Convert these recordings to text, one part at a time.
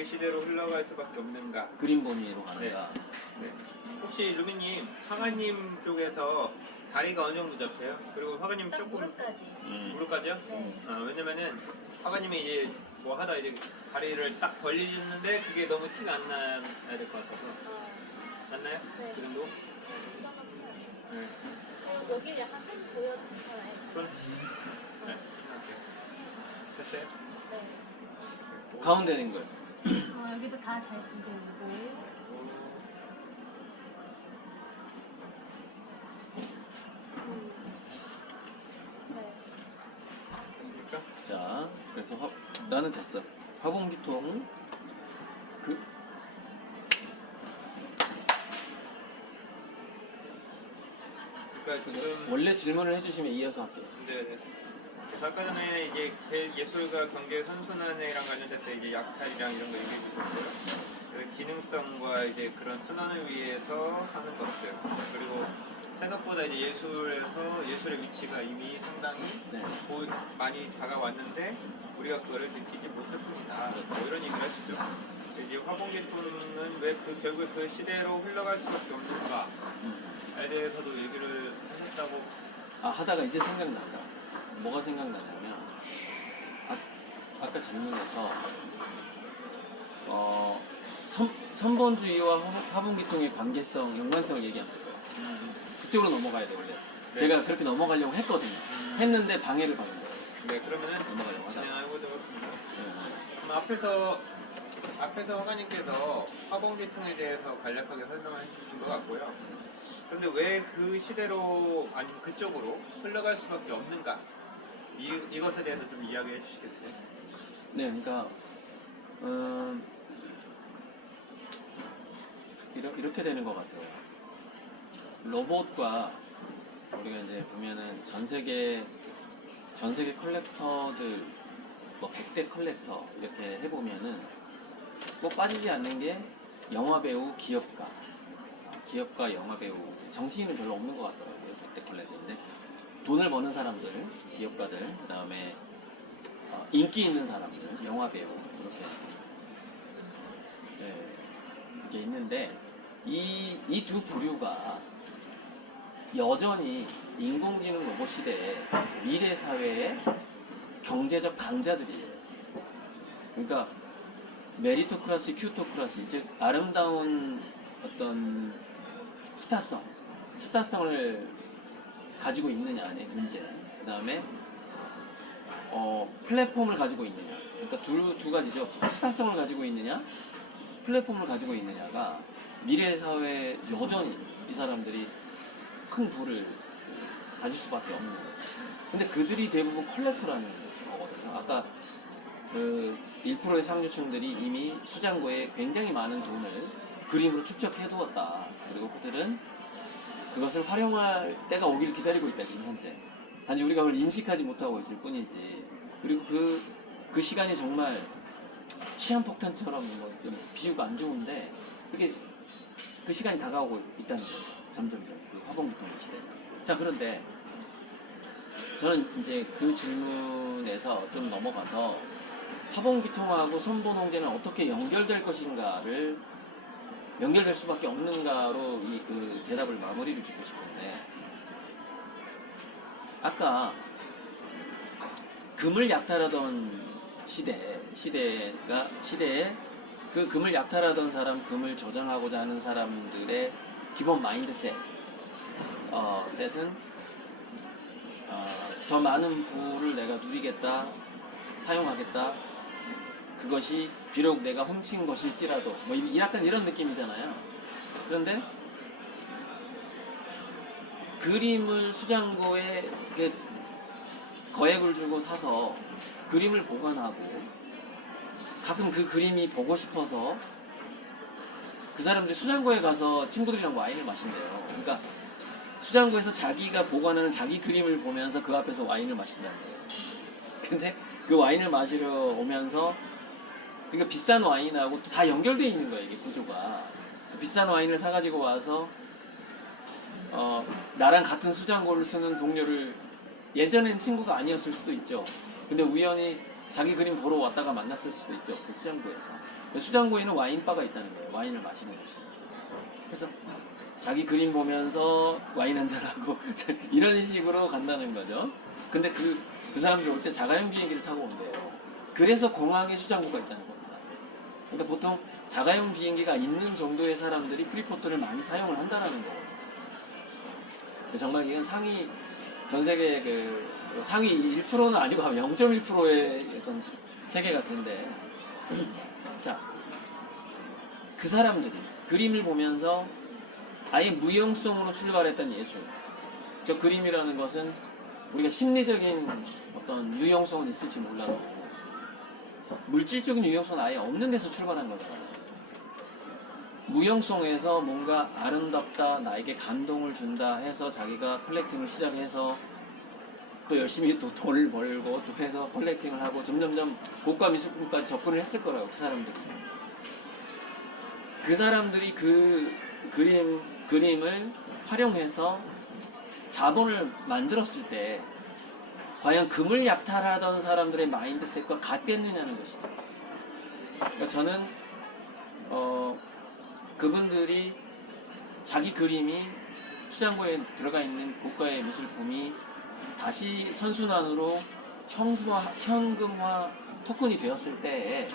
그 시대로 흘러갈 수밖에 없는가? 그림 본위로 가는가? 네. 혹시 루미님, 화가님 쪽에서 다리가 어느 정도 잡혀요? 그리고 화가님 조금 무릎까지. 무릎까지요? 네. 왜냐면은 화가님이 이제 뭐 하다 이제 다리를 딱 벌리는데 그게 너무 티가 안 나야 될 것 같아서. 맞나요? 네. 그 정도? 네. 여기 약간 살 보여도 괜찮아요. 그럼 네. 생각해요. 됐어요? 네. 가운데 있는 거예요. 여기도 다 잘 들어오고. 네. 됐습니까? 자, 그래서 나는 됐어. 화분기통 그러니까 지금 원래 질문을 해주시면 이어서 할게요. 네네. 아까 전에 이제 예술과 경제 선순환이랑 관련돼서 이제 약탈이랑 이런 거 얘기해 주셨고요. 그 기능성과 이제 그런 순환을 위해서 하는 것들, 그리고 생각보다 이제 예술에서 예술의 위치가 이미 상당히 네. 많이 다가왔는데 우리가 그거를 느끼지 못할 뿐이다. 뭐 이런 얘기를 했죠. 이제 화봉계통은 왜 결국에 그 시대로 흘러갈 수밖에 없는가에 대해서도 얘기를 하셨다고. 하다가 이제 생각난다. 뭐가 생각나냐면 아까 질문에서 선본주의와 화분기통의 관계성, 연관성을 얘기한 거예요. 그쪽으로 넘어가야 돼 원래. 네. 제가 그렇게 넘어가려고 했거든요. 했는데 방해를 받은 거예요. 네, 그러면은 넘어가려고 하다가. 진행해보도록 하겠습니다. 네. 그럼 앞에서 화가님께서 화봉계통에 대해서 간략하게 설명을 해주신 것 같고요. 그런데 왜 그 시대로 아니면 그쪽으로 흘러갈 수밖에 없는가? 이것에 대해서 좀 이야기해 주시겠어요? 네, 그러니까 이렇게 되는 것 같아요. 로봇과 우리가 이제 보면은 전 세계 컬렉터들 뭐 100대 컬렉터 이렇게 해보면은 꼭 빠지지 않는 게 영화배우, 기업가, 영화배우, 정치인은 별로 없는 것 같더라고요. 100대 컬렉터인데 돈을 버는 사람들, 기업가들, 그 다음에 인기 있는 사람들, 영화배우 이렇게 이게 있는데 이 두 부류가 여전히 인공지능 로봇 시대에 미래 사회의 경제적 강자들이에요. 그러니까 메리토크라시, 큐토크라시, 즉 아름다운 어떤 스타성을 가지고 있느냐 아니 문제. 그 다음에 플랫폼을 가지고 있느냐. 그러니까 두 가지죠. 스타성을 가지고 있느냐, 플랫폼을 가지고 있느냐가 미래 사회에 여전히 이 사람들이 큰 부를 가질 수밖에 없는 거예요. 근데 그들이 대부분 컬렉터라는 거거든요. 아까 그 1%의 상류층들이 이미 수장고에 굉장히 많은 돈을 그림으로 축적해 두었다. 그리고 그들은 그것을 활용할 때가 오기를 기다리고 있다, 지금 현재. 단지 우리가 그걸 인식하지 못하고 있을 뿐이지. 그리고 그 시간이 정말 시한폭탄처럼 좀 비유가 안 좋은데 그게 그 시간이 다가오고 있다는 거죠. 점점점 그 화봉기통 시대. 자, 그런데 저는 이제 그 질문에서 좀 넘어가서 화봉기통하고 선본홍제는 어떻게 연결될 것인가를 연결될 수밖에 없는가로 그 대답을 마무리를 짓고 싶은데, 아까 금을 약탈하던 시대에 그 금을 약탈하던 사람, 금을 저장하고자 하는 사람들의 기본 마인드셋, 셋은 더 많은 부를 내가 누리겠다, 사용하겠다. 그것이 비록 내가 훔친 것일지라도 뭐 약간 이런 느낌이잖아요. 그런데 그림을 수장고에 거액을 주고 사서 그림을 보관하고 가끔 그 그림이 보고 싶어서 그 사람들이 수장고에 가서 친구들이랑 와인을 마신대요. 그러니까 수장고에서 자기가 보관하는 자기 그림을 보면서 그 앞에서 와인을 마신다는 거예요. 근데 그 와인을 마시러 오면서 그러니까 비싼 와인하고 다 연결되어 있는 거예요, 이게 구조가. 그 비싼 와인을 사가지고 와서 나랑 같은 수장고를 쓰는 동료를, 예전엔 친구가 아니었을 수도 있죠. 근데 우연히 자기 그림 보러 왔다가 만났을 수도 있죠. 그 수장고에서. 수장고에는 와인바가 있다는 거예요. 와인을 마시는 곳이. 그래서 자기 그림 보면서 와인 한잔하고 이런 식으로 간다는 거죠. 근데 그 사람들이 올 때 자가용 비행기를 타고 온대요. 그래서 공항에 수장고가 있다는 겁니다. 그러니까 보통 자가용 비행기가 있는 정도의 사람들이 프리포트를 많이 사용을 한다는 거예요. 정말 이건 전 세계 상위 1%는 아니고 0.1%의 어떤 세계 같은데, 자, 그 사람들이 그림을 보면서 아예 무용성으로 출발했던 예술. 저 그림이라는 것은 우리가 심리적인 어떤 유용성은 있을지 몰라도 물질적인 유용성은 아예 없는 데서 출발한 거잖아요. 무용성에서 뭔가 아름답다, 나에게 감동을 준다 해서 자기가 컬렉팅을 시작해서 또 열심히 또 돈을 벌고 또 해서 컬렉팅을 하고 점점점 고가 미술품까지 접근을 했을 거라고, 그 사람들이. 그 사람들이 그 그림을 활용해서 자본을 만들었을 때 과연 금을 약탈하던 사람들의 마인드셋과 같겠느냐는 것이죠. 그러니까 저는 그분들이 자기 그림이 수장고에 들어가 있는 고가의 미술품이 다시 선순환으로 현금화 토큰이 되었을 때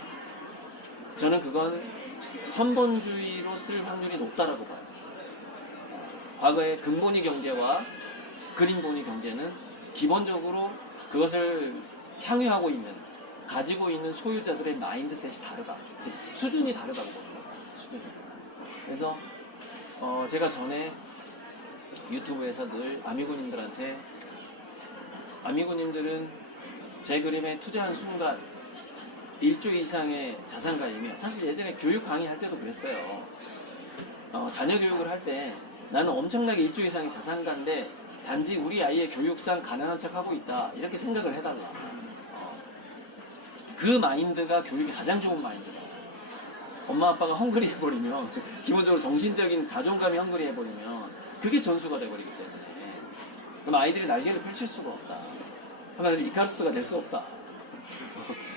저는 그건 선본주의로 쓸 확률이 높다라고 봐요. 과거의 금본위 경제와 그림본위 경제는 기본적으로 그것을 향유하고 있는, 가지고 있는 소유자들의 마인드셋이 다르다. 즉 수준이 다르다고 봅니다. 수준이. 그래서 제가 전에 유튜브에서 늘 아미고님들은 제 그림에 투자한 순간 1조 이상의 자산가이며, 사실 예전에 교육 강의할 때도 그랬어요. 자녀 교육을 할 때 나는 엄청나게 1조 이상의 자산가인데 단지 우리 아이의 교육상 가난한 척하고 있다, 이렇게 생각을 해달라. 그 마인드가 교육에 가장 좋은 마인드다. 엄마 아빠가 헝그리 해버리면 기본적으로 정신적인 자존감이 헝그리 해버리면 그게 전수가 돼버리기 때문에, 그럼 아이들이 날개를 펼칠 수가 없다. 한마디로 이카루스가 될 수 없다.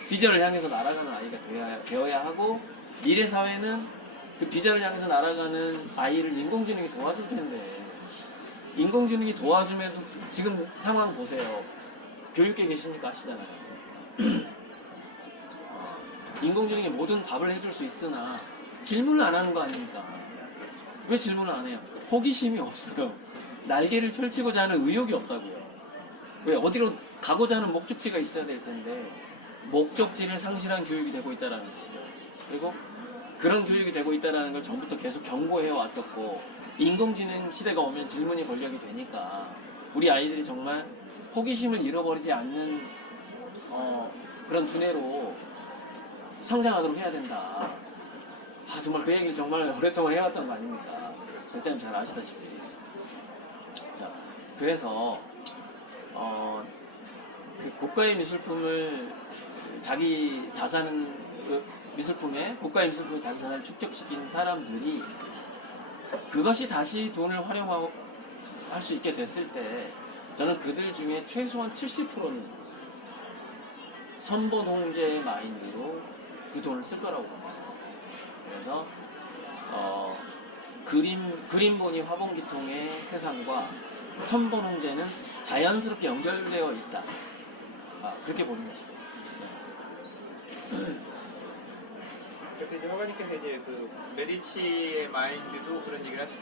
비전을 향해서 날아가는 아이가 되어야 하고, 미래 사회는 그 비전을 향해서 날아가는 아이를 인공지능이 도와줄 텐데, 인공지능이 도와주면 지금 상황 보세요. 교육계 계시니까 아시잖아요. 인공지능이 모든 답을 해줄 수 있으나 질문을 안 하는 거 아닙니까? 왜 질문을 안 해요? 호기심이 없어요. 날개를 펼치고자 하는 의욕이 없다고요. 왜? 어디로 가고자 하는 목적지가 있어야 될 텐데 목적지를 상실한 교육이 되고 있다는 것이죠. 그리고 그런 교육이 되고 있다는 걸 전부터 계속 경고해 왔었고, 인공지능 시대가 오면 질문이 권력이 되니까 우리 아이들이 정말 호기심을 잃어버리지 않는 그런 두뇌로 성장하도록 해야 된다. 정말 그 얘기를 정말 오랫동안 해왔던 거 아닙니까? 절대는 잘 아시다시피. 자, 그래서 그 고가의 미술품을 자기 자산, 미술품에 고가의 미술품에 자기 자산을 축적시킨 사람들이 그것이 다시 돈을 활용하고 할 수 있게 됐을 때, 저는 그들 중에 최소한 70%는 선본홍제의 마인드로 그 돈을 쓸 거라고 봅니다. 그래서 그림본이 화본기통의 세상과 선본홍제는 자연스럽게 연결되어 있다. 그렇게 보는 것이죠. 그렇게 이제 허가님께서 이제 그 메디치의 마인드도 그런 얘기를 하시죠.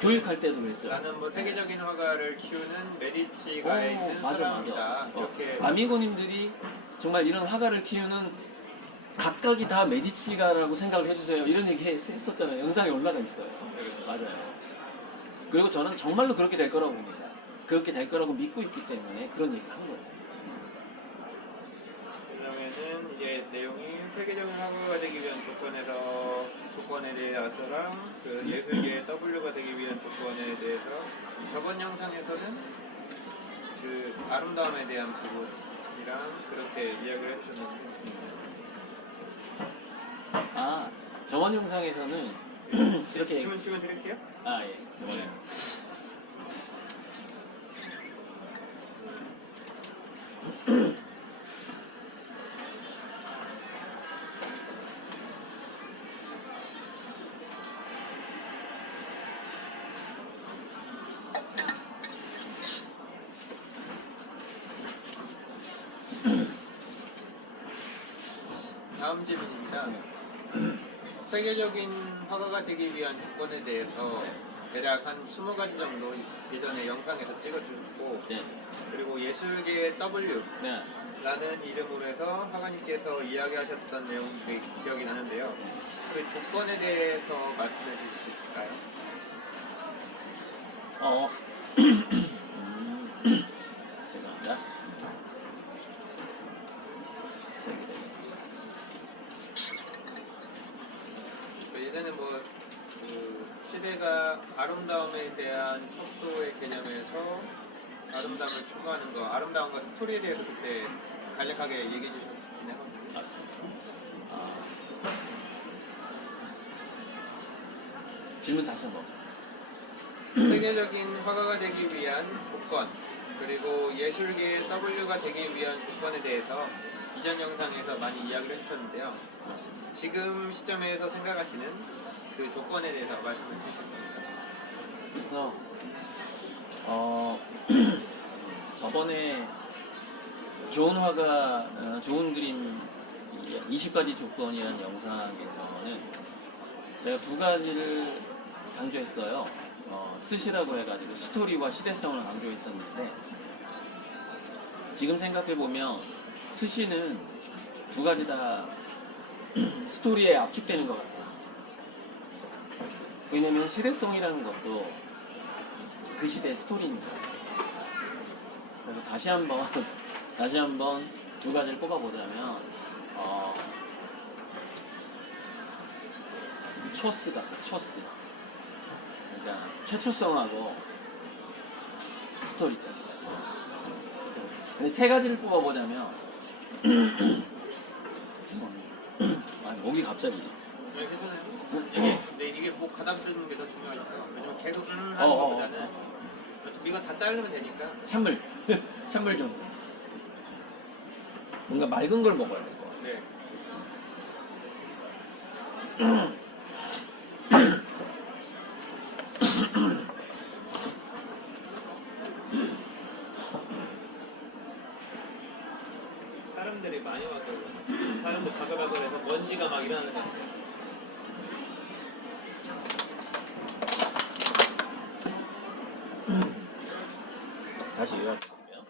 교육할 때도 그랬죠. 나는 뭐 세계적인 화가를 키우는 메디치가 있는 맞아. 사람이다. 이렇게 아미고님들이 정말 이런 화가를 키우는 각각이 다 메디치가라고 생각을 해주세요. 이런 얘기 했었잖아요. 영상에 올라가 있어요. 맞아요. 그리고 저는 정말로 그렇게 될 거라고 봅니다. 그렇게 될 거라고 믿고 있기 때문에 그런 얘기를 한 거예요. 일종에는 이제 내용이 세계적인 화가가 되기 위한 조건에 대해서랑 그 예술계의 W가 되기 위한 조건에 대해서, 저번 영상에서는 그 아름다움에 대한 부분이랑 그렇게 이야기를 해주셨는데, 저번 영상에서는 이렇게 질문 드릴게요. 예. 네. 다음 질문입니다. 세계적인 화가가 되기 위한 조건에 대해서 대략 한 20가지 정도 예전에 영상에서 찍어주고 네. 그리고 예술계의 W 네. 라는 이름으로 해서 화가님께서 이야기하셨던 내용들이 기억이 나는데요. 그 조건에 대해서 말씀해 주실 수 있을까요? 죄송합니다. 세계적인. 예전에 그 시대가 아름다움에 대한 척도의 개념에서 아름다움을 추구하는 거, 아름다움과 스토리에 대해서 그때 간략하게 얘기해 주셨긴 해요. 맞습니다. 질문 다시 한번. 세계적인 화가가 되기 위한 조건, 그리고 예술계의 W가 되기 위한 조건에 대해서 이전 영상에서 많이 이야기를 해주셨는데요. 맞습니다. 지금 시점에서 생각하시는 그 조건에 대해서 말씀해 주셨습니다. 그래서 저번에 좋은 화가 좋은 그림 20가지 조건이라는 영상에서는 제가 두 가지를 강조했어요. 스시라고 해가지고 스토리와 시대성을 강조했었는데 지금 생각해보면 스시는 두 가지 다 스토리에 압축되는 것 같아요. 왜냐면 시대성이라는 것도 그 시대의 스토리입니다. 그래서 다시 한번 두 가지를 꼽아보자면 초스 같아요. 초스. 그러니까 최초성하고 스토리죠. 근데 세 가지를 뽑아보자면 목이 갑자기 네, 그래서 근데 이게 뭐 가다듬는 게 더 중요하니까 왜냐면 계속 하는 것보다는 어차피 이건 다 자르면 되니까 찬물 찬물 좀 뭔가 맑은 걸 먹어야 될 것 같아요. 네. 사람들이 많이 와서 사람들 바글바글해서 먼지가 막 일어나는 것 같아요. 다시 요약해보면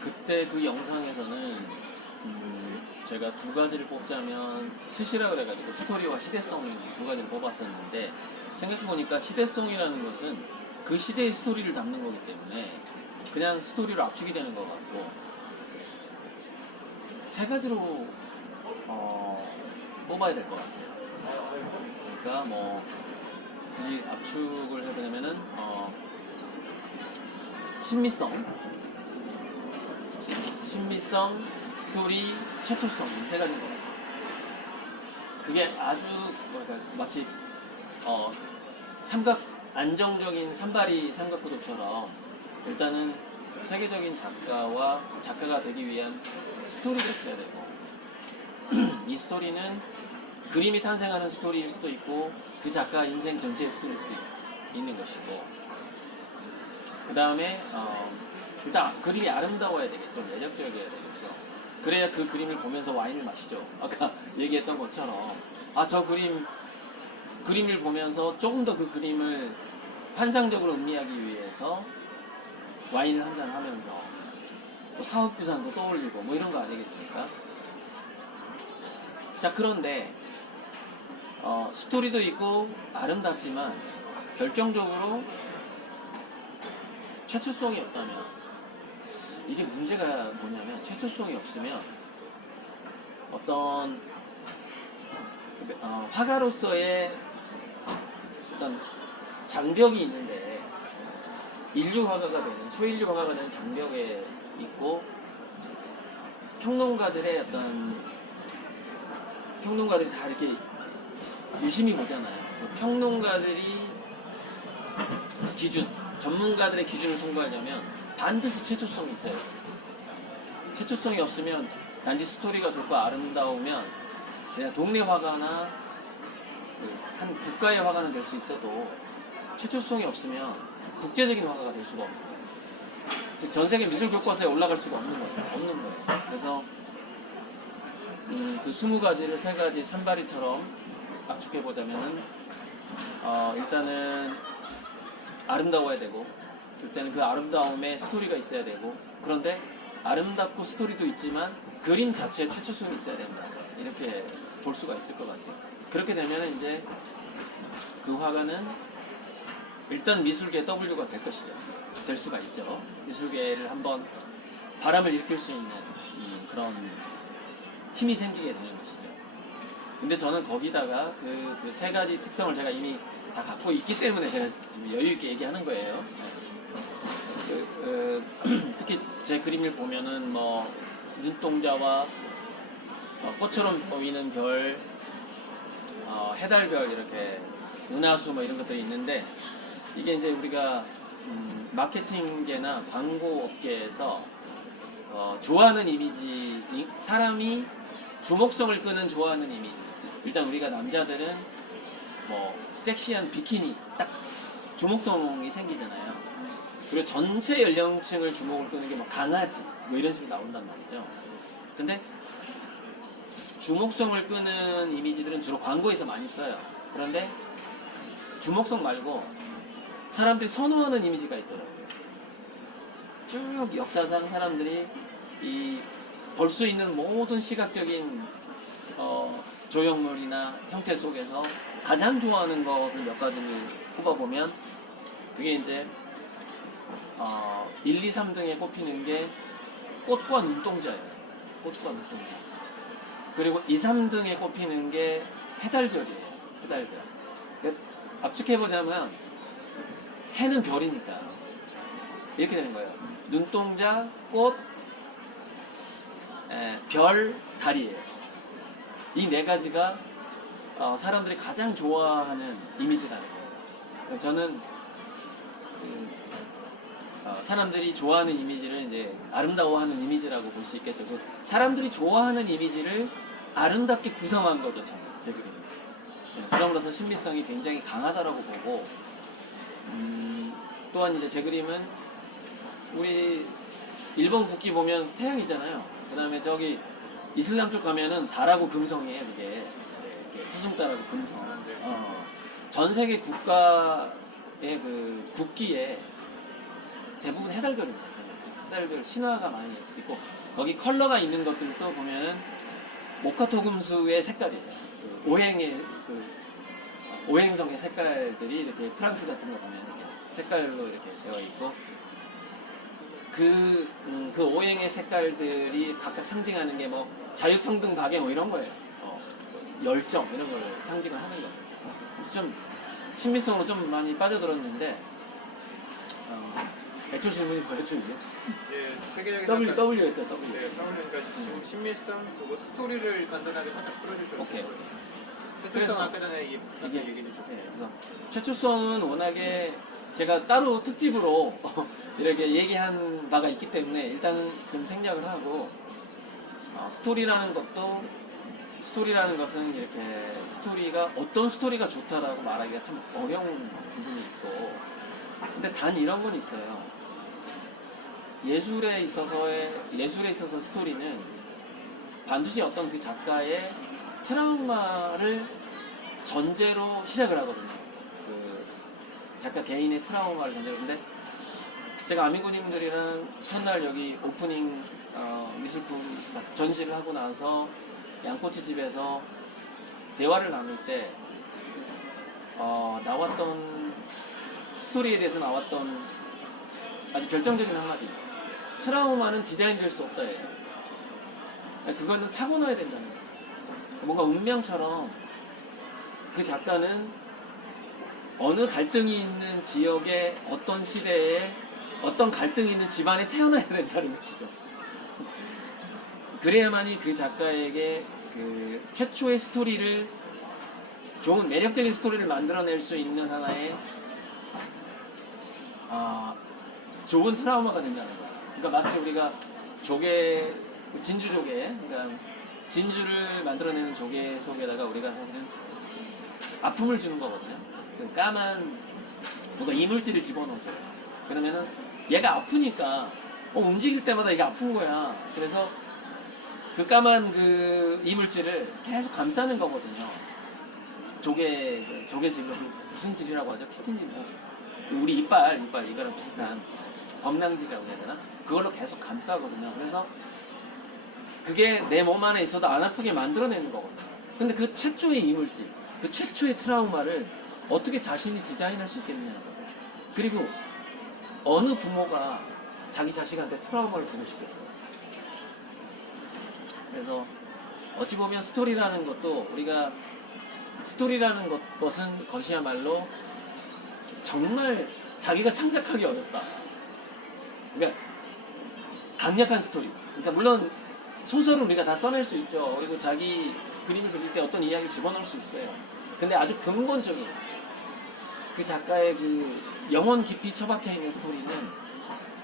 그때 그 영상에서는 제가 두 가지를 뽑자면 스시라 그래가지고 스토리와 시대성 두 가지를 뽑았었는데 생각해보니까 시대성이라는 것은 그 시대의 스토리를 담는 거기 때문에 그냥 스토리로 압축이 되는 것 같고 세 가지로 뽑아야 될 것 같아요. 그러니까 뭐 굳이 압축을 해보자면은 신미성, 스토리, 최초성 이 세 가지인 것 같아요. 그게 아주 마치 안정적인 산발이 삼각구도처럼 일단은 세계적인 작가가 되기 위한 스토리가 있어야 되고 이 스토리는 그림이 탄생하는 스토리일 수도 있고 그 작가 인생 전체의 스토리일 수도 있는 것이고 그 다음에 일단 그림이 아름다워야 되겠죠. 매력적이어야 되겠죠. 그래야 그 그림을 보면서 와인을 마시죠. 아까 얘기했던 것처럼 저 그림을 보면서 조금 더 그 그림을 환상적으로 음미하기 위해서 와인을 한잔 하면서 또 사업부산도 떠올리고 뭐 이런 거 아니겠습니까? 자, 그런데 스토리도 있고 아름답지만 결정적으로 최초성이 없다면 이게 문제가 뭐냐면 최초성이 없으면 어떤 화가로서의 어떤 장벽이 있는데 인류 화가가 되는 초인류 화가가 되는 장벽에 있고 평론가들이 다 이렇게 유심히 보잖아요. 평론가들이 전문가들의 기준을 통과하려면 반드시 최초성이 있어야 돼요. 최초성이 없으면 단지 스토리가 좋고 아름다우면 그냥 동네 화가나 한 국가의 화가는 될 수 있어도 최초성이 없으면 국제적인 화가가 될 수가 없는 거예요. 즉 전 세계 미술 교과서에 올라갈 수가 없는 거예요. 그래서 그 20가지를 3가지 산바리처럼 압축해 보자면은 일단은 아름다워야 되고, 일단은 그 아름다움에 스토리가 있어야 되고, 그런데 아름답고 스토리도 있지만 그림 자체에 최초성이 있어야 된다. 이렇게 볼 수가 있을 것 같아요. 그렇게 되면 이제 그 화가는 일단 미술계 W가 될 것이죠. 될 수가 있죠. 미술계를 한번 바람을 일으킬 수 있는 그런 힘이 생기게 되는 것이죠. 근데 저는 거기다가 그 3가지 특성을 제가 이미 다 갖고 있기 때문에 제가 지금 여유 있게 얘기하는 거예요. 특히 제 그림을 보면은 뭐 눈동자와 꽃처럼 보이는 별, 해달별, 이렇게 은하수 뭐 이런 것들이 있는데, 이게 이제 우리가 마케팅계나 광고 업계에서 좋아하는 이미지, 사람이 주목성을 끄는 좋아하는 이미지. 일단 우리가 남자들은 뭐 섹시한 비키니 딱 주목성이 생기잖아요. 그리고 전체 연령층을 주목을 끄는 게 뭐 강아지 뭐 이런 식으로 나온단 말이죠. 근데 주목성을 끄는 이미지들은 주로 광고에서 많이 써요. 그런데 주목성 말고 사람들이 선호하는 이미지가 있더라고요. 쭉 역사상 사람들이 볼 수 있는 모든 시각적인 조형물이나 형태 속에서 가장 좋아하는 것을 몇 가지를 꼽아보면, 그게 이제 1, 2, 3등에 꼽히는 게 꽃과 눈동자예요. 꽃과 눈동자. 그리고 2, 3등에 꼽히는 게 해달별이에요. 해달별. 압축해보자면 해는 별이니까 이렇게 되는 거예요. 눈동자, 꽃, 별, 달이에요. 이 4가지가 사람들이 가장 좋아하는 이미지라는 거예요. 그래서 저는 사람들이 좋아하는 이미지를 이제 아름다워하는 이미지라고 볼 수 있겠죠. 사람들이 좋아하는 이미지를 아름답게 구성한 거죠, 저는 제 그림. 그럼으로써 신비성이 굉장히 강하다라고 보고, 또한 이제 제 그림은 우리 일본 국기 보면 태양이잖아요. 그 다음에 저기 이슬람 쪽 가면은 달하고 금성이에요. 그게 수승달하고 금성. 전 세계 국가의 그 국기에 대부분 해달별입니다. 해달별 신화가 많이 있고, 거기 컬러가 있는 것들도 보면은 모카토 금수의 색깔이에요. 오행성의 색깔들이 이렇게 프랑스 같은 거 보면 이렇게 색깔로 이렇게 되어 있고, 그 오행의 색깔들이 각각 상징하는 게 뭐 자유평등 박애 뭐 이런 거예요. 열정 이런 걸 상징을 하는 거예요. 좀 신비성으로 좀 많이 빠져들었는데, 애초 질문이 뭐였죠 이게? 이제 세계적인 W였죠, W. 네, 그러니까 지금 신미성 그리고 스토리를 간단하게 살짝 풀어주셔도 오케이. 돼요. 그래서 최초성 아까 전에 얘기 해주셨고. 그래서 최초성은 워낙에 제가 따로 특집으로 이렇게 얘기한 바가 있기 때문에 일단은 좀 생략을 하고, 스토리라는 것은 이렇게 스토리가 어떤 스토리가 좋다라고 말하기가 참 어려운 부분이 있고, 근데 단 이런 건 있어요. 예술에 있어서 스토리는 반드시 어떤 그 작가의 트라우마를 전제로 시작을 하거든요. 그 작가 개인의 트라우마를 전제로. 근데 제가 아미고님들이랑 첫날 여기 오프닝 미술품 전시를 하고 나서 양꼬치집에서 대화를 나눌 때 나왔던 스토리에 대해서 나왔던 아주 결정적인 한마디, 트라우마는 디자인될 수 없다예요. 그거는 타고나야 된다는 거예요. 뭔가 운명처럼 그 작가는 어느 갈등이 있는 지역에, 어떤 시대에 어떤 갈등이 있는 집안에 태어나야 된다는 것이죠. 그래야만이 그 작가에게 그 최초의 스토리를, 좋은 매력적인 스토리를 만들어낼 수 있는 하나의 좋은 트라우마가 된다는 거예요. 그러니까 마치 우리가 조개, 진주 조개, 그러니까 진주를 만들어내는 조개 속에다가 우리가 사실은 아픔을 주는 거거든요. 그 까만 뭔가 이물질을 집어넣어줘요. 그러면은 얘가 아프니까 움직일 때마다 이게 아픈 거야. 그래서 그 까만 그 이물질을 계속 감싸는 거거든요. 조개질로 무슨 질이라고 하죠? 키틴질. 우리 이빨 이거랑 비슷한 범랑질이라고 해야 되나? 그걸로 계속 감싸거든요. 그래서 그게 내 몸 안에 있어도 안 아프게 만들어내는 거거든요. 근데 그 최초의 이물질, 그 최초의 트라우마를 어떻게 자신이 디자인할 수 있겠냐. 그리고 어느 부모가 자기 자식한테 트라우마를 주고 싶겠어요. 그래서 어찌 보면 스토리라는 것도 우리가 스토리라는 것이야말로 정말 자기가 창작하기 어렵다. 그러니까 강력한 스토리. 그러니까 물론 소설은 우리가 다 써낼 수 있죠. 그리고 자기 그림 그릴 때 어떤 이야기를 집어넣을 수 있어요. 근데 아주 근본적인 그 작가의 그 영혼 깊이 처박혀 있는 스토리는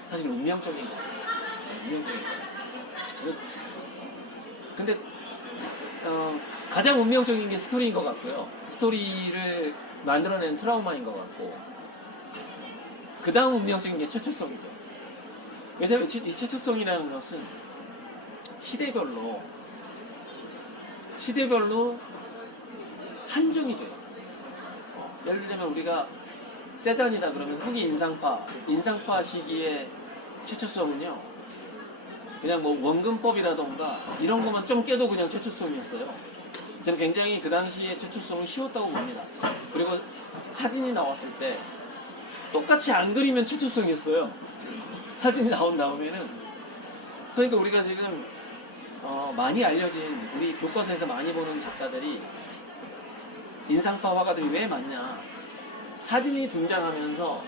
사실 운명적인 거예요. 운명적인 거예요. 근데 가장 운명적인 게 스토리인 것 같고요. 스토리를 만들어낸 트라우마인 것 같고, 그 다음 운명적인 게 최초성이죠. 왜냐하면 이 최초성이라는 것은 시대별로 한정이 돼요. 예를 들면 우리가 세단이다 그러면 후기 인상파 시기의 최초성은요, 그냥 뭐 원근법이라던가 이런 것만 좀 깨도 그냥 최초성이었어요. 저는 굉장히 그 당시에 최초성은 쉬웠다고 봅니다. 그리고 사진이 나왔을 때 똑같이 안 그리면 최초성이었어요. 사진이 나온 다음에는. 그러니까 우리가 지금 많이 알려진, 우리 교과서에서 많이 보는 작가들이 인상파 화가들이 왜 많냐, 사진이 등장하면서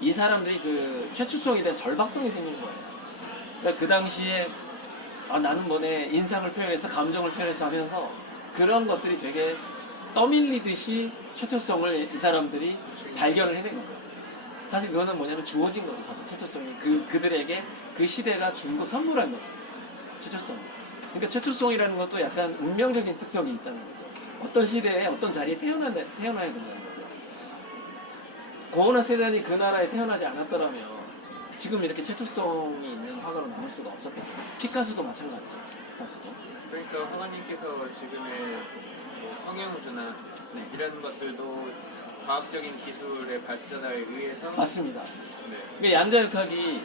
이 사람들이 그 최초성에 대한 절박성이 생긴 거예요. 그러니까 그 당시에 나는 뭐네 인상을 표현해서 감정을 표현해서 하면서 그런 것들이 되게 떠밀리듯이 최초성을 이 사람들이 발견을 해낸 거죠. 사실 그거는 뭐냐면 주어진 거죠. 사실 최초성이 그들에게 그 시대가 준 거, 선물한 거죠. 최초성. 그러니까 최초성이라는 것도 약간 운명적인 특성이 있다는 거죠. 어떤 시대에 어떤 자리에 태어나야 된다는 거죠. 고어나 세단이 그 나라에 태어나지 않았더라면 지금 이렇게 최초성이 있는 화가로 남을 수가 없었겠죠. 피카소도 마찬가지죠. 그러니까 화가님께서 지금의 뭐 성형우주나 네. 이런 것들도 과학적인 기술의 발전에 의해서 맞습니다. 네. 그러니까 양자역학이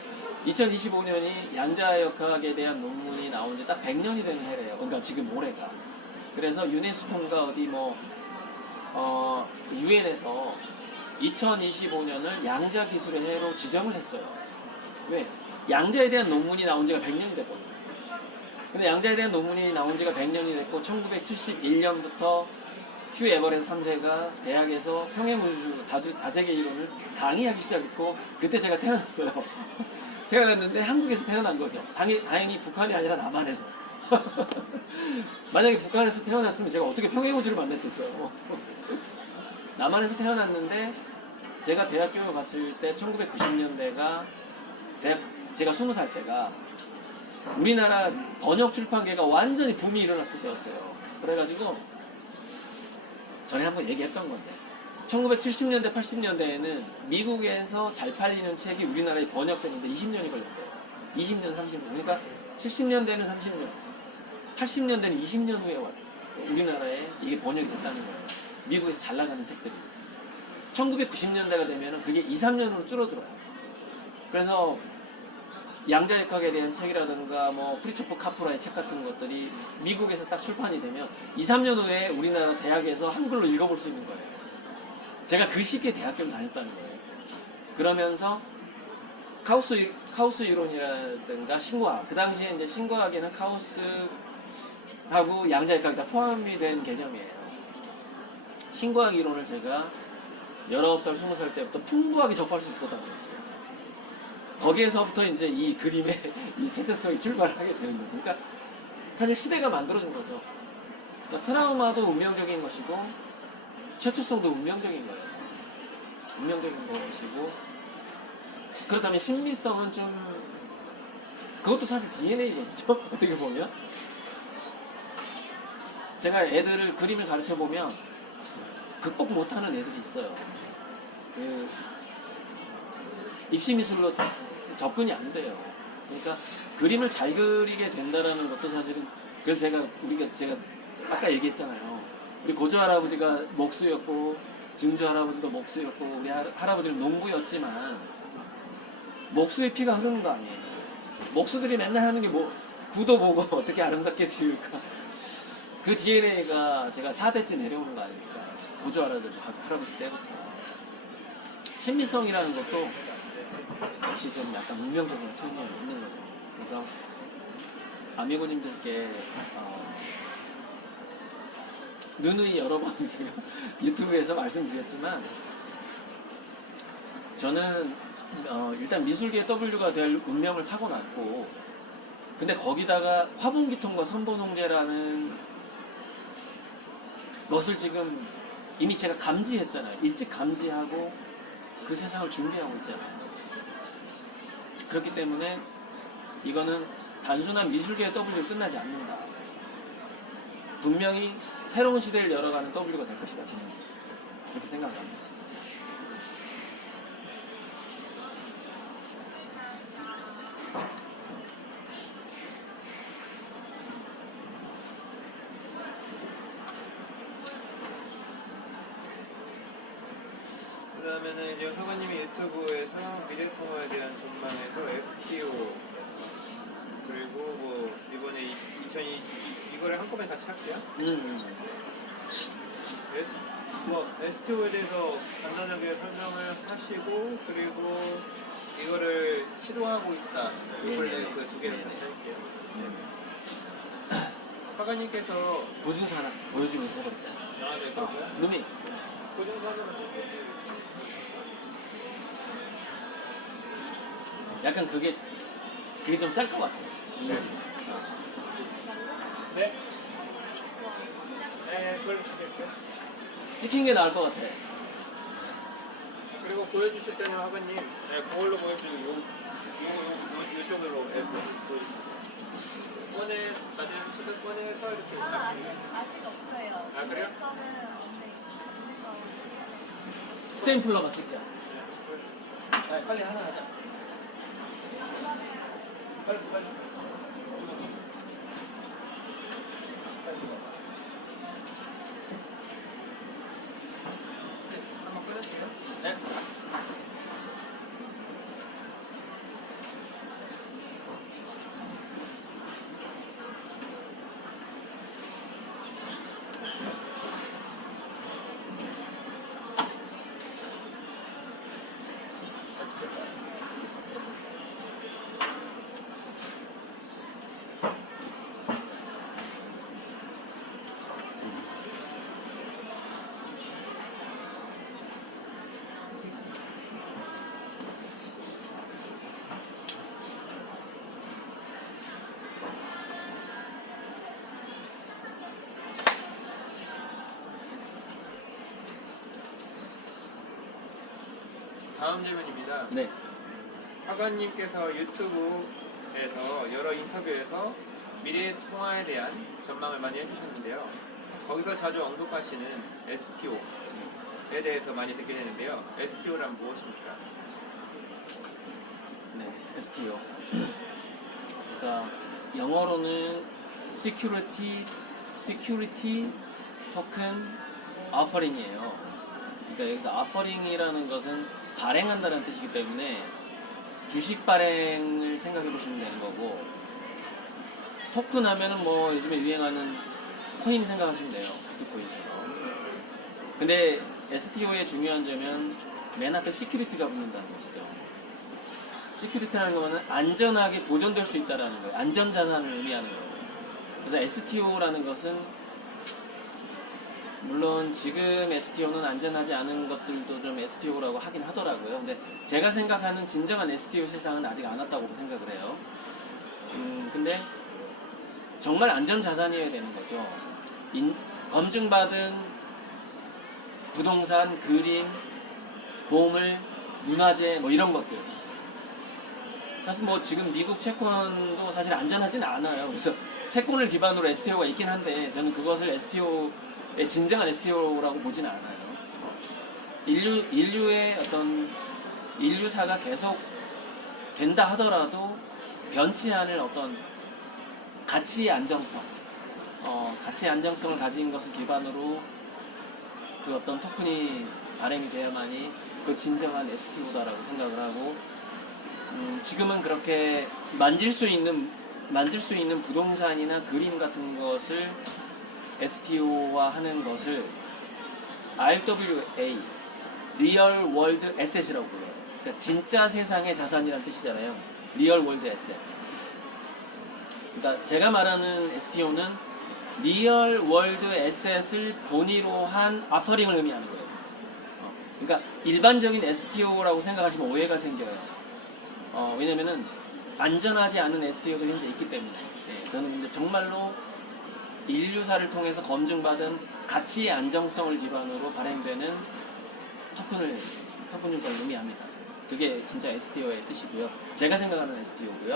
2025년이 양자역학에 대한 논문이 나온 지 딱 100년이 되는 해래요. 그러니까 지금 올해가. 그래서 유네스코인가 어디 유엔에서 2025년을 양자 기술의 해로 지정을 했어요. 왜? 양자에 대한 논문이 나온 지가 100년이 됐거든요. 근데 양자에 대한 논문이 나온 지가 100년이 됐고 1971년부터 휴 에버레스 3세가 대학에서 평행우주 다세계 이론을 강의하기 시작했고, 그때 제가 태어났어요. 태어났는데 한국에서 태어난 거죠. 다행히 북한이 아니라 남한에서. 만약에 북한에서 태어났으면 제가 어떻게 평행우주를 만났겠어요. 남한에서 태어났는데 제가 대학교에 갔을 때 1990년대가 제가 20살 때가 우리나라 번역 출판계가 완전히 붐이 일어났을 때였어요. 그래가지고 전에 한번 얘기했던 건데 1970년대 80년대에는 미국에서 잘 팔리는 책이 우리나라에 번역되는데 20년이 걸렸대요. 20년 30년. 그러니까 70년대는 30년, 80년대는 20년 후에 우리나라에 이게 번역이 됐다는 거예요. 미국에서 잘 나가는 책들이. 1990년대가 되면 그게 2, 3년으로 줄어들어요. 그래서 양자역학에 대한 책이라든가 뭐 프리초프 카프라의 책 같은 것들이 미국에서 딱 출판이 되면 2, 3년 후에 우리나라 대학에서 한글로 읽어볼 수 있는 거예요. 제가 그 시기에 대학교를 다녔다는 거예요. 그러면서 카오스 이론이라든가 신과학, 그 당시에 이제 신과학에는 카오스하고 양자역학이 다 포함이 된 개념이에요. 신과학 이론을 제가 19살, 20살 때부터 풍부하게 접할 수 있었다는 거죠. 거기에서부터 이제 이 그림의 이 최초성이 출발을 하게 되는 거죠. 그러니까 사실 시대가 만들어준 거죠. 그러니까 트라우마도 운명적인 것이고 최초성도 운명적인 거예요. 운명적인 것이고, 그렇다면 심리성은 좀 그것도 사실 DNA거든요. 어떻게 보면 제가 애들을 그림을 가르쳐 보면 극복 못하는 애들이 있어요. 그 입시미술로 접근이 안 돼요. 그러니까 그림을 잘 그리게 된다라는 것도 사실은 그래서 제가 아까 얘기했잖아요. 우리 고조 할아버지가 목수였고 증조 할아버지도 목수였고 우리 할아버지는 농부였지만 목수의 피가 흐르는 거 아니에요. 목수들이 맨날 하는 게 뭐 구도 보고 어떻게 아름답게 지을까. 그 DNA가 제가 4대째 내려오는 거 아닙니까? 고조 할아버지 때부터. 심리성이라는 것도 역시 좀 약간 운명적인 측면이 있는 거죠. 그래서 아미고님들께 누누이 여러 번 제가 유튜브에서 말씀드렸지만 저는 일단 미술계의 W가 될 운명을 타고났고 근데 거기다가 화분기통과 선본홍제라는 것을 지금 이미 제가 감지했잖아요. 일찍 감지하고 그 세상을 준비하고 있잖아요. 그렇기 때문에 이거는 단순한 미술계의 W로 끝나지 않는다. 분명히 새로운 시대를 열어가는 W가 될 것이다. 저는 그렇게 생각합니다. 그 다음에는 이제 화가님이 유튜브에서 미래통화에 대한 전망에서 FTO 그리고 뭐 이번에 2020 이거를 한꺼번에 같이 할게요. STO에 대해서 간단하게 설명을 하시고 그리고 이거를 시도하고 있다. 원래 그 두 개를 같이 할게요. 화가님께서 보증서 하나 보여주면서 해볼게요. 네, 그렇고요. 루미 고정사는 약간 그게 좀 쌀 것 같아요. 네. 네. 네, 그걸 드릴게요. 찍힌 게 나을 것 같아. 그리고 보여주실 때는 화가님, 네, 그걸로 보여주고 요쪽으로 보여주세요. 꺼내, 나중에 수도 꺼내서 이렇게. 아직 없어요. 아, 그래요? 거는 없네. 스탬플러만 찍자. 빨리 하나 하자. 빨리. 한번 꺼낼게요. 네. 다음 질문입니다. 네. 화가님께서 유튜브에서 여러 인터뷰에서 미래 통화에 대한 전망을 많이 해주셨는데요. 거기서 자주 언급하시는 STO에 대해서 많이 듣게 되는데요. STO란 무엇입니까? 네, STO. 그러니까 영어로는 Security Token Offering이에요. 그러니까 여기서 Offering이라는 것은 발행한다는 뜻이기 때문에 주식 발행을 생각해 보시면 되는 거고 토큰 하면은 뭐 요즘에 유행하는 코인 생각하시면 돼요. 비트코인처럼. 근데 STO의 중요한 점은 맨 앞에 시큐리티가 붙는다는 것이죠. 시큐리티라는 거는 안전하게 보존될 수 있다는 거예요. 안전자산을 의미하는 거예요. 그래서 STO라는 것은 물론 지금 STO는 안전하지 않은 것들도 좀 STO라고 하긴 하더라고요. 근데 제가 생각하는 진정한 STO 세상은 아직 안 왔다고 생각을 해요. 근데 정말 안전자산이어야 되는 거죠. 검증받은 부동산, 그림, 보물, 문화재 뭐 이런 것들. 사실 뭐 지금 미국 채권도 사실 안전하진 않아요. 그래서 채권을 기반으로 STO가 있긴 한데 저는 그것을 STO의 진정한 STO라고 보지는 않아요. 인류의 어떤 인류사가 계속 된다 하더라도 변치 않을 어떤 가치의 안정성, 가치의 안정성을 가진 것을 기반으로 그 어떤 토큰이 발행이 돼야만이 그 진정한 STO다라고 생각을 하고, 지금은 그렇게 만질 수 있는 부동산이나 그림 같은 것을 STO화 하는 것을 RWA, Real World Asset이라고 불러요. 그러니까 진짜 세상의 자산이란 뜻이잖아요. Real World Asset. 그러니까 제가 말하는 STO는 Real World Asset을 본위로 한 아퍼링을 의미하는 거예요. 그러니까 일반적인 STO라고 생각하시면 오해가 생겨요. 왜냐면은 안전하지 않은 STO도 현재 있기 때문에. 예, 저는 근데 정말로 인류사를 통해서 검증받은 가치의 안정성을 기반으로 발행되는 토큰 증권을 의미합니다. 그게 진짜 STO의 뜻이고요. 제가 생각하는 STO고요.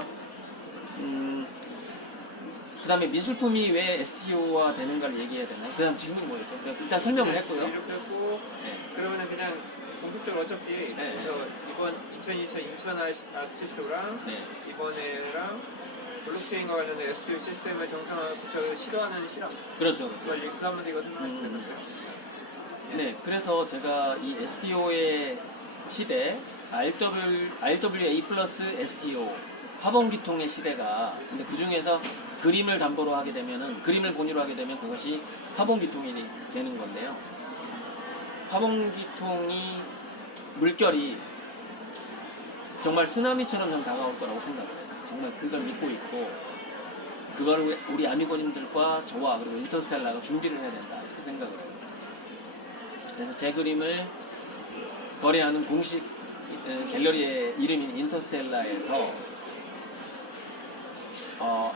그 다음에 미술품이 왜 STO화 되는가를 얘기해야 되나요? 그 다음 질문이 뭐였죠? 일단 설명을 했고요. 이렇게 했고, 네. 그러면은 그냥 공식적으로 어차피 네. 그래서 이번 2024 인천 아트쇼랑 네. 이번에랑 블록체인과 관련된 STO 시스템을 정상화하고 저 시도하는 실험 그렇죠. 빨리 그 한마디 이거 설명하시면 되는데요. 네, 그래서 제가 이 STO의 시대, RWA 플러스 STO, 화본기통의 시대가, 근데 그 중에서 그림을 담보로 하게 되면은, 그림을 본위로 하게 되면 그것이 화본기통이 되는 건데요. 화본기통이, 물결이 정말 쓰나미처럼 좀 다가올 거라고 생각해요. 정말 그걸 믿고 있고, 그걸 우리 아미고님들과 저와 그리고 인터스텔라가 준비를 해야 된다, 이렇게 생각을 해요. 그래서 제 그림을 거래하는 공식 갤러리의 이름인 인터스텔라에서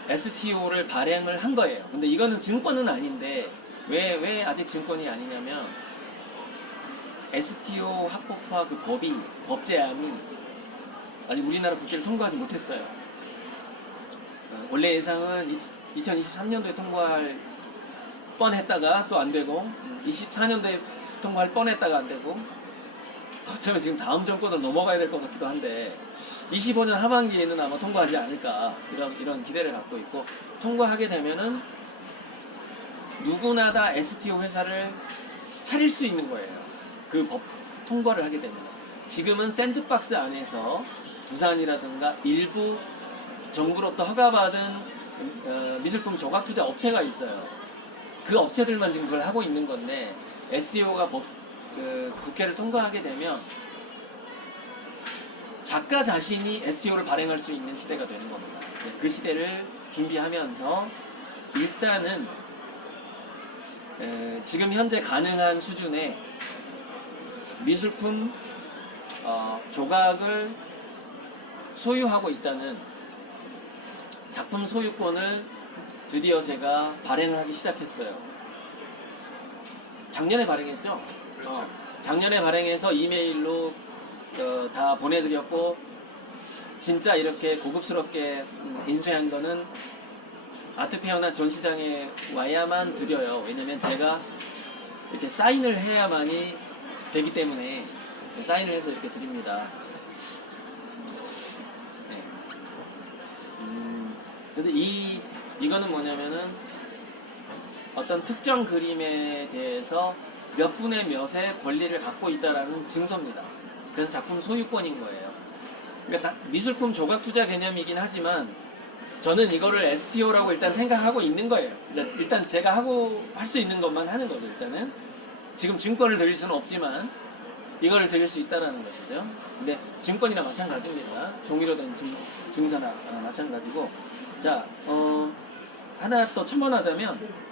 STO를 발행을 한 거예요. 근데 이거는 증권은 아닌데 왜 아직 증권이 아니냐면 STO 합법화 그 법 제안이 아직 우리나라 국회를 통과하지 못했어요. 원래 예상은 2023년도에 통과할 뻔했다가 또 안 되고 24년도에 통과할 뻔했다가 안 되고 어쩌면 지금 다음 정권으로 넘어가야 될 것 같기도 한데 25년 하반기에는 아마 통과하지 않을까 이런 기대를 갖고 있고, 통과하게 되면은 누구나 다 STO 회사를 차릴 수 있는 거예요. 그 법 통과를 하게 되면. 지금은 샌드박스 안에서 부산이라든가 일부 정부로부터 허가받은 미술품 조각 투자 업체가 있어요. 그 업체들만 지금 그걸 하고 있는 건데, STO가 국회를 통과하게 되면 작가 자신이 STO를 발행할 수 있는 시대가 되는 겁니다. 그 시대를 준비하면서 일단은 지금 현재 가능한 수준의 미술품 조각을 소유하고 있다는 작품 소유권을 드디어 제가 발행을 하기 시작했어요. 작년에 발행했죠? 그렇죠. 작년에 발행해서 이메일로 다 보내드렸고, 진짜 이렇게 고급스럽게 인쇄한 거는 아트페어나 전시장에 와야만 드려요. 왜냐면 제가 이렇게 사인을 해야만이 되기 때문에 사인을 해서 이렇게 드립니다. 네. 그래서 이거는 뭐냐면은 어떤 특정 그림에 대해서 몇 분의 몇의 권리를 갖고 있다라는 증서입니다. 그래서 작품 소유권인 거예요. 그러니까 미술품 조각 투자 개념이긴 하지만 저는 이거를 STO라고 일단 생각하고 있는 거예요. 일단 제가 할 수 있는 것만 하는 거죠. 일단은 지금 증권을 드릴 수는 없지만 이거를 드릴 수 있다라는 것이죠. 근데 증권이나 마찬가지입니다. 종이로 된 증서나 마찬가지고. 자, 하나 더 첨언하자면